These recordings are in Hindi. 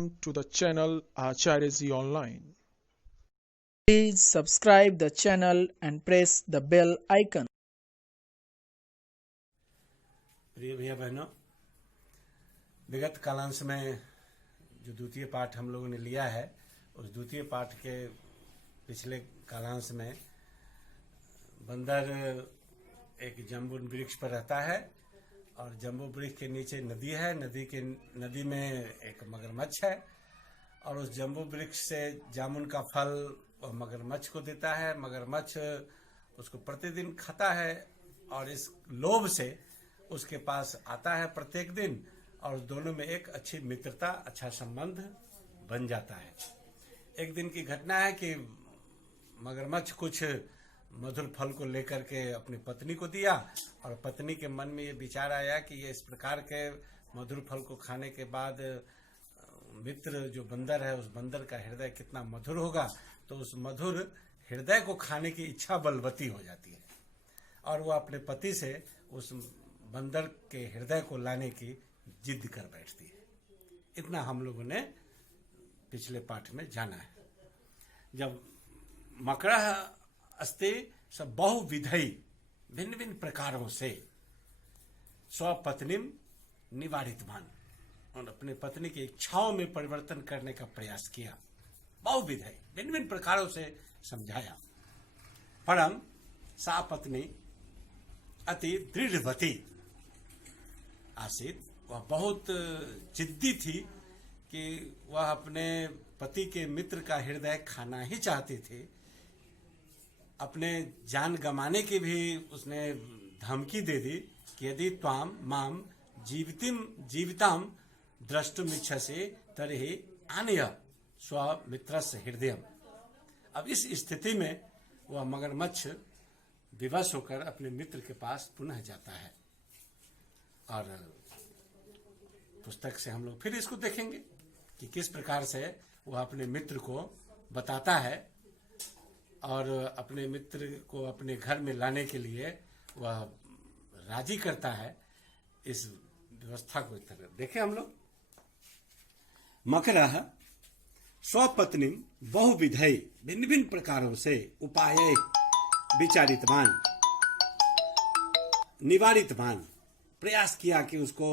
to the channel Acharya Ji Online. Please subscribe the channel and press the bell icon. प्रिय भैया बहनों, विगत कालांश में जो द्वितीय पाठ हम लोगों ने लिया है, उस द्वितीय पाठ के पिछले कालांश में बंदर एक जम्बू वृक्ष पर रहता है और जम्बू वृक्ष के नीचे नदी है। नदी में एक मगरमच्छ है और उस जम्बू वृक्ष से जामुन का फल वह मगरमच्छ को देता है। मगरमच्छ उसको प्रतिदिन खाता है और इस लोभ से उसके पास आता है प्रत्येक दिन और दोनों में एक अच्छी मित्रता, अच्छा संबंध बन जाता है। एक दिन की घटना है कि मगरमच्छ कुछ मधुर फल को लेकर के अपनी पत्नी को दिया और पत्नी के मन में ये विचार आया कि ये इस प्रकार के मधुर फल को खाने के बाद मित्र जो बंदर है, उस बंदर का हृदय कितना मधुर होगा। तो उस मधुर हृदय को खाने की इच्छा बलवती हो जाती है और वो अपने पति से उस बंदर के हृदय को लाने की जिद कर बैठती है। इतना हम लोगों ने पिछले पाठ में जाना है। जब मकरः अस्ति सब बहुविधई, भिन्न भिन्न प्रकारों से स्वपत्नीम निवारितवान, और अपने पत्नी की इच्छाओं में परिवर्तन करने का प्रयास किया। बहुविधई, भिन्न भिन्न प्रकारों से समझाया। परम सा पत्नी अति दृढ़वती आसीत, वह बहुत जिद्दी थी कि वह अपने पति के मित्र का हृदय खाना ही चाहती थी। अपने जान गंवाने की भी उसने धमकी दे दी कि यदि त्वाम माम जीविताम द्रष्टुमिच्छसि तर्हि आनय स्वमित्रस्य हृदयम। अब इस स्थिति में वह मगरमच्छ विवश होकर अपने मित्र के पास पुनः जाता है और पुस्तक से हम लोग फिर इसको देखेंगे कि किस प्रकार से वह अपने मित्र को बताता है और अपने मित्र को अपने घर में लाने के लिए वह राजी करता है। इस व्यवस्था को देखें हम लोग। मकरः स्वपत्नी बहुविधई, भिन्न भिन्न प्रकारों से उपाय विचारितवान निवारितवान, प्रयास किया कि उसको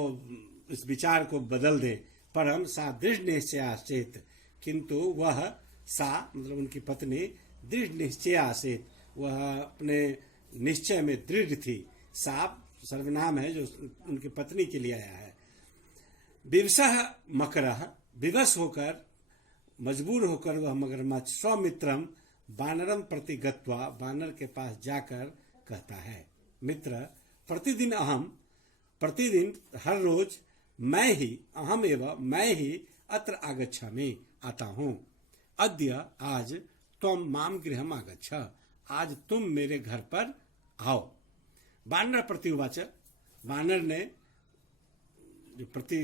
इस विचार को बदल दे। परम सा दृढ़ निश्चयाचेत, किंतु वह सा मतलब उनकी पत्नी दृढ़ निश्चयाचेत, वह अपने निश्चय में दृढ़ थी। सा सर्वनाम है जो उनकी पत्नी के लिए आया है। विवशः मकरः, विवश होकर मजबूर होकर वह मगरमच्छ स्वमित्रम बानरम प्रति गत्वा, बानर के पास जाकर कहता है, मित्र प्रतिदिन हर रोज मैं ही अत्र आगच्छामि, आता हूं। अद्य आज त्वम माम गृहम आगच्छ, आज तुम मेरे घर पर आओ। बानर प्रतिवाच, बानर ने जो प्रति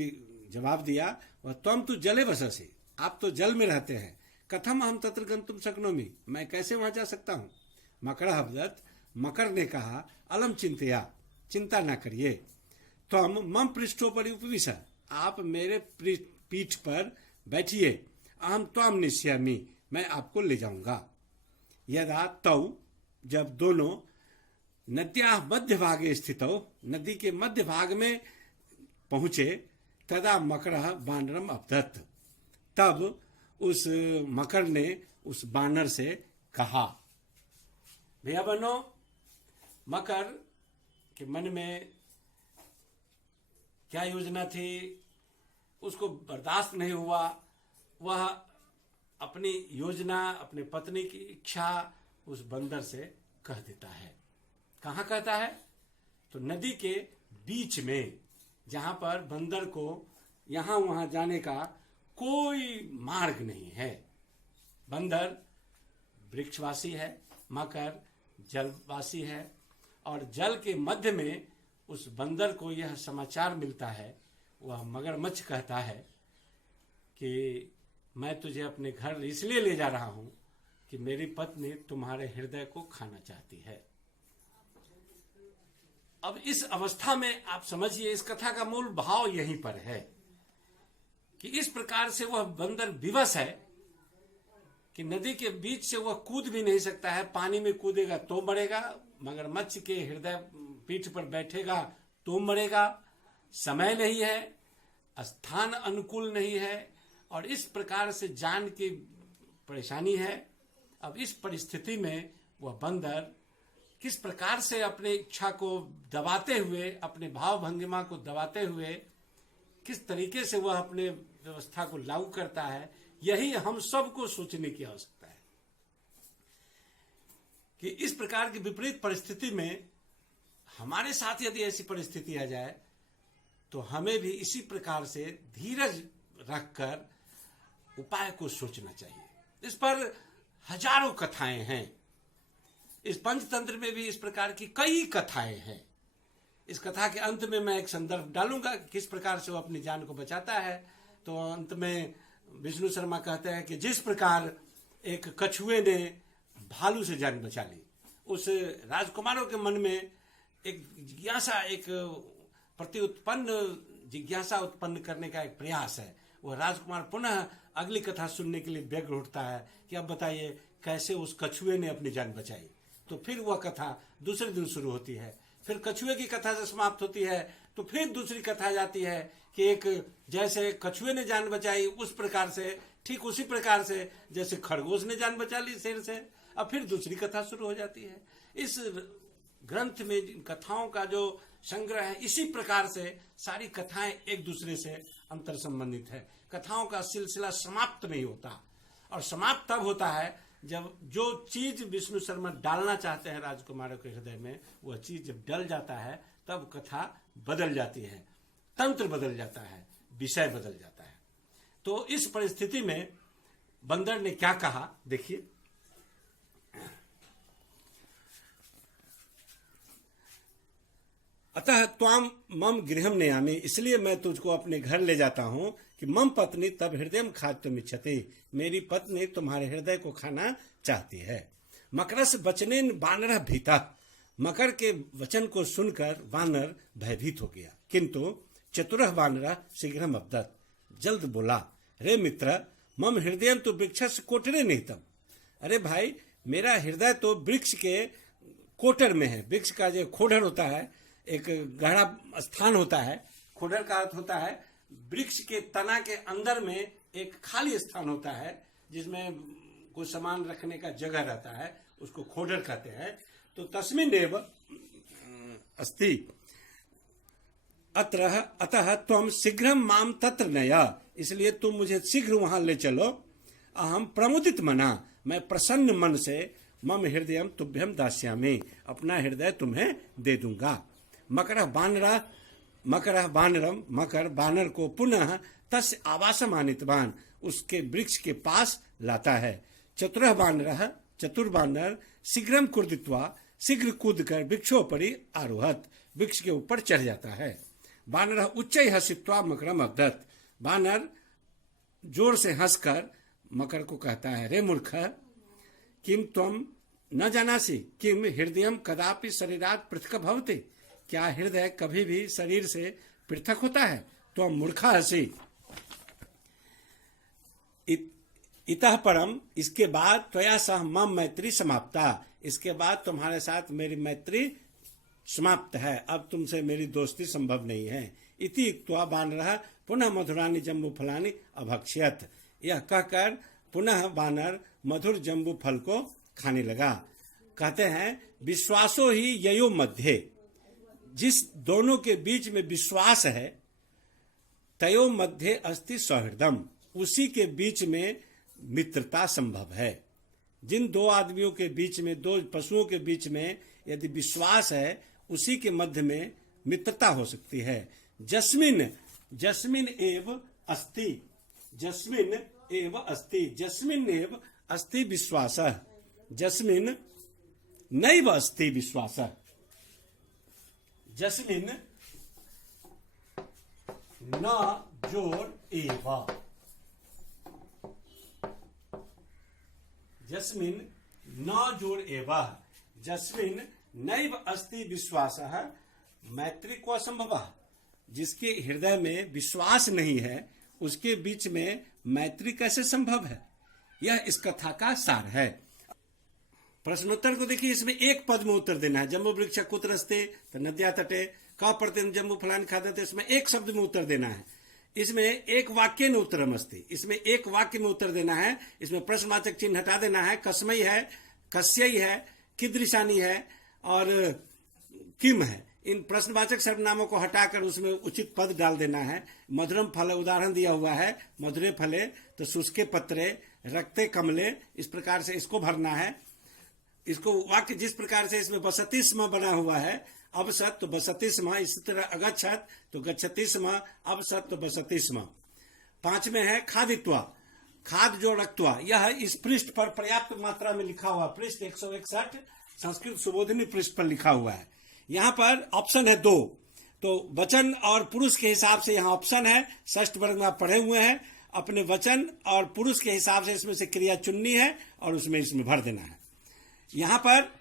जवाब दिया वह त्वम तु जले वससि, आप तो जल में रहते हैं। कथम हम तत्र गंतुम शक्नोमि, मैं कैसे वहां जा सकता हूं। मकरः अवदत्, मकर ने कहा, अलम चिंतया, चिंता ना करिए। त्वम मम पृष्ठोपरि उपविश, आप मेरे पीठ पर बैठिए। अहम त्वाम निश्यामि, मैं आपको ले जाऊंगा। यदा तौ, जब दोनों नद्या मध्य भागे स्थितौ, नदी के मध्य भाग में पहुंचे, तदा मकरः बानरम अवदत्, तब उस मकर ने उस बानर से कहा। भैया बहनों, मकर के मन में क्या योजना थी उसको बर्दाश्त नहीं हुआ। वह अपनी योजना, अपने पत्नी की इच्छा उस बंदर से कह देता है। कहाँ कहता है? तो नदी के बीच में, जहां पर बंदर को यहां वहां जाने का कोई मार्ग नहीं है। बंदर वृक्षवासी है, मकर जलवासी है और जल के मध्य में उस बंदर को यह समाचार मिलता है। वह मगरमच्छ कहता है कि मैं तुझे अपने घर इसलिए ले जा रहा हूं कि मेरी पत्नी तुम्हारे हृदय को खाना चाहती है। अब इस अवस्था में आप समझिए, इस कथा का मूल भाव यहीं पर है कि इस प्रकार से वह बंदर विवश है कि नदी के बीच से वह कूद भी नहीं सकता है। पानी में कूदेगा तो मरेगा, मगरमच्छ के हृदय पीठ पर बैठेगा तो मरेगा। समय नहीं है, स्थान अनुकूल नहीं है, और इस प्रकार से जान की परेशानी है। अब इस परिस्थिति में वह बंदर किस प्रकार से अपने इच्छा को दबाते हुए, अपने भाव भंगिमा को दबाते हुए किस तरीके से वह अपने व्यवस्था को लागू करता है, यही हम सबको सोचने की आवश्यकता है कि इस प्रकार की विपरीत परिस्थिति में हमारे साथ यदि ऐसी परिस्थिति आ जाए तो हमें भी इसी प्रकार से धीरज रखकर उपाय को सोचना चाहिए। इस पर हजारों कथाएं हैं। इस पंचतंत्र में भी इस प्रकार की कई कथाएं हैं। इस कथा के अंत में मैं एक संदर्भ डालूंगा कि किस प्रकार से वो अपनी जान को बचाता है। तो अंत में विष्णु शर्मा कहते हैं कि जिस प्रकार एक कछुए ने भालू से जान बचा ली, उस राजकुमारों के मन में एक जिज्ञासा, एक प्रति उत्पन्न जिज्ञासा उत्पन्न करने का एक प्रयास है। वह राजकुमार पुनः अगली कथा सुनने के लिए व्यग्र उठता है कि अब बताइए कैसे उस कछुए ने अपनी जान बचाई। तो फिर वह कथा दूसरे दिन शुरू होती है। फिर कछुए की कथा से समाप्त होती है तो फिर दूसरी कथा जाती है कि एक जैसे कछुए ने जान बचाई उस प्रकार से, ठीक उसी प्रकार से जैसे खरगोश ने जान बचा ली शेर से। अब फिर दूसरी कथा शुरू हो जाती है। इस ग्रंथ में कथाओं का जो संग्रह है, इसी प्रकार से सारी कथाएं एक दूसरे से अंतर संबंधित है। कथाओं का सिलसिला समाप्त नहीं होता, और समाप्त तब होता है जब जो चीज विष्णु शर्मा डालना चाहते हैं राजकुमारों के हृदय में, वह चीज जब डल जाता है तब कथा बदल जाती है, तंत्र बदल जाता है, विषय बदल जाता है। तो इस परिस्थिति में बंदर ने क्या कहा, देखिए। अतः त्वाम मम गृहम नयामि, इसलिए मैं तुझको अपने घर ले जाता हूं कि मम पत्नी तब हृदय खाद्यम इच्छति, मेरी पत्नी तुम्हारे हृदय को खाना चाहती है। मकरस वचनेन वानरः भीतः, मकर के वचन को सुनकर वानर भयभीत हो गया। किंतु चतुरः वानरः शीघ्रम अब्दत, जल्द बोला, रे मित्र मम हृदय तो वृक्षस्य कोटरे निहितम। अरे भाई, मेरा हृदय तो वृक्ष के कोटर में है। वृक्ष का जो खोडर होता है, एक गहरा स्थान होता है। खोडर का अर्थ होता है वृक्ष के तना के अंदर में एक खाली स्थान होता है जिसमें कुछ सामान रखने का जगह रहता है, उसको खोडर कहते हैं। तो तस्मिन्नेव अस्ति अतः त्वम शीघ्रम माम तत्र नय, इसलिए तुम मुझे शीघ्र वहां ले चलो। अहम प्रमुदित मना, मैं प्रसन्न मन से मम हृदयम तुभ्यम दास्यामि, अपना हृदय तुम्हें दे दूंगा। मकर बानरम, मकर बानर को पुनः तस्य आवासम आनितवान, उसके वृक्ष के पास लाता है। चतुर बानर शीघ्रम कुर्दित्वा, शीघ्र कूदकर वृक्षोपरि आरोहत, वृक्ष के ऊपर चढ़ जाता है। बानर उच्चै हसित्वा मकरम अब्दत, बानर जोर से हंसकर मकर को कहता है, रे मूर्ख, किम त्वम न जानासि किम हृदयम कदापि शरीरात पृथक भवति, क्या हृदय कभी भी शरीर से पृथक होता है? तो मूर्खा हसी। इतः परम, इसके बाद त्वया सह मम मैत्री समाप्ता, इसके बाद तुम्हारे साथ मेरी मैत्री समाप्त है, अब तुमसे मेरी दोस्ती संभव नहीं है। इति उक्त्वा बानरः पुनः मधुरानि जम्बू फलानि अभक्ष्यत, यह कहकर पुनः बानर मधुर जम्बू फल को खाने लगा। कहते हैं विश्वासो ही ययो मध्य, जिस दोनों के बीच में विश्वास है, तयो मध्य अस्ति सौहृदम, उसी के बीच में मित्रता संभव है। जिन दो आदमियों के बीच में, दो पशुओं के बीच में यदि विश्वास है, उसी के मध्य में मित्रता हो सकती है। जस्मिन एव अस्ति, जस्मिन एव अस्ति, जस्मिन एव अस्ति विश्वासः, जस्मिन नैव अस्ति विश्वासः, जस्मिन न जोर एव, जस्मिन न जोर एव, जस्मिन नैव अस्ति विश्वासः मैत्री को असंभव, जिसके हृदय में विश्वास नहीं है उसके बीच में मैत्री कैसे संभव है? यह इस कथा का सार है। प्रश्नोत्तर को देखिए, इसमें एक पद में उत्तर देना है। जम्बू वृक्ष कुत्रस्ते तो नद्या तटे क प्रतिदिन जम्बू फलानि खादते, इसमें एक शब्द में उत्तर देना है। इसमें एक वाक्य में उत्तरम अस्ति, इसमें एक वाक्य में उत्तर देना है। इसमें प्रश्नवाचक चिन्ह हटा देना है। कस्मै है, कस्यै है, कीदृशानि है और किम है। इन प्रश्नवाचक सर्वनामों को हटाकर उसमें उचित पद डाल देना है। मधुरम फल उदाहरण दिया हुआ है, मधुरे फले तो शुष्के पत्रे रक्ते कमले, इस प्रकार से इसको भरना है। इसको वाक्य जिस प्रकार से इसमें बसति स्म बना हुआ है, अवसत तो बसति स्म, इसी तरह अगच्छत तो गच्छति स्म, अवसत तो बसति स्म। 5 में है खादित्वा, खाद जो रक्त्वा, यह इस पृष्ठ पर पर्याप्त मात्रा में लिखा हुआ, पृष्ठ 161 संस्कृत सुबोधिनी पृष्ठ पर लिखा हुआ है। यहाँ पर ऑप्शन है 2, तो वचन और पुरुष के हिसाब से यहाँ ऑप्शन है। षष्ठ वर्ग में आप पढ़े हुए हैं। अपने वचन और पुरुष के हिसाब से इसमें से क्रिया चुननी है और उसमें इसमें भर देना है। यहाँ पर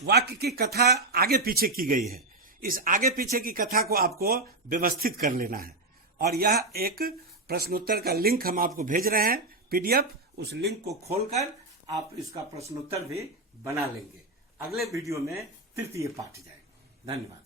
वाक्य की कथा आगे पीछे की गई है। इस आगे पीछे की कथा को आपको व्यवस्थित कर लेना है। और यह एक प्रश्नोत्तर का लिंक हम आपको भेज रहे हैं, PDF। उस लिंक को खोलकर आप इसका प्रश्नोत्तर भी बना लेंगे। अगले वीडियो में तृतीय पाठ जाएगा। धन्यवाद।